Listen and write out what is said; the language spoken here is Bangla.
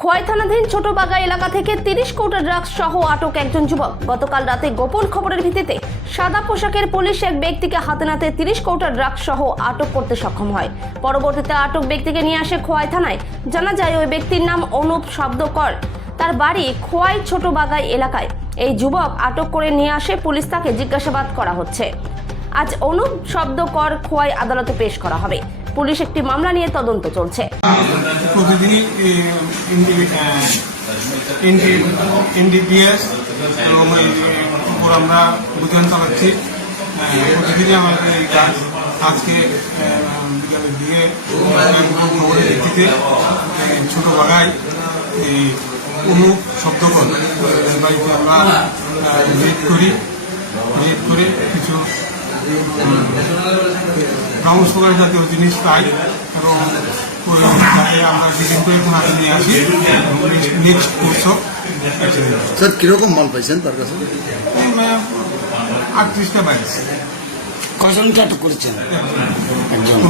খোয়াই থানাধীন ছোটবাগা এলাকা থেকে তিরিশ কৌটা ড্রাগস সহ আটক একজন যুবক। গতকাল রাতে গোপন খবরের ভিত্তিতে সাদা পোশাকের পুলিশ এক ব্যক্তিকে হাতে নাতে তিরিশ কৌটা ড্রাগস সহ আটক করতে সক্ষম হয়। পরবর্তীতে আটক ব্যক্তিকে নিয়ে আসে খোয়াই থানায়। জানা যায়, ওই ব্যক্তির নাম অনুপ শব্দকর। তার বাড়ি খোয়াই ছোটবাগাই এলাকায়। এই যুবক আটক করে নিয়ে আসে পুলিশ তাকে জিজ্ঞাসাবাদ করা হচ্ছে। আজ অনুপ শব্দ কর খোয়াই আদালতে পেশ করা হবে। পুলিশ একটি মামলা নিয়ে তদন্ত চলছে। প্রতিদিনই অনুপ শব্দকর করি করে কিছু ব্রাউন জাতীয় জিনিস পাই এবং যাতে আমরা ডিজাইন করে কোনো হাতে নিয়ে আসি। নেক্সট কোর্সও স্যার কীরকম মাল পাইছেন তার কাছে? আটত্রিশটা বাইশ। কজনটা করেছেন? একজন।